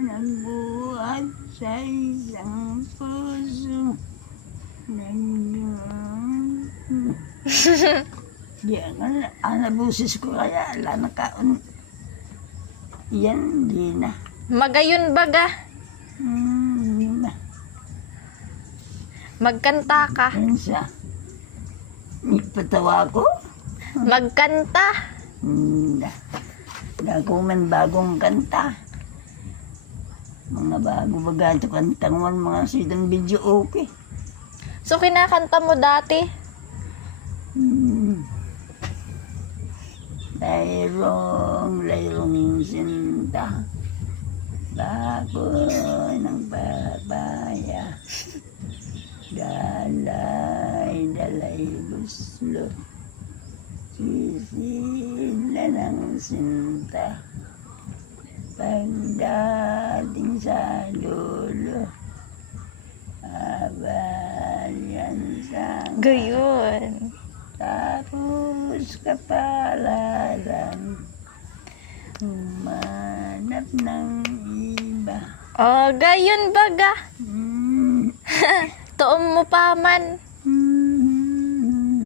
nagbuhat sa isang puso. Yan, ang busis ko kaya, ala nakaon. Yan, di na. Magayon baga. Magkanta ka. Yan siya. Ipatawa ko. Magkanta. Dakuman bagong kanta. Mga bago bagato kantangon, mga sidang video okay. So, kinakanta mo dati? Layrong sinta. Baboy ng babaya. Dalay guslo. Sisila ng sinta. Pagdating sa dulo, abal yan sa Gayon. tapos kapalaran, humanap ng iba. Oh, gayon baga. Tuom mo pa man.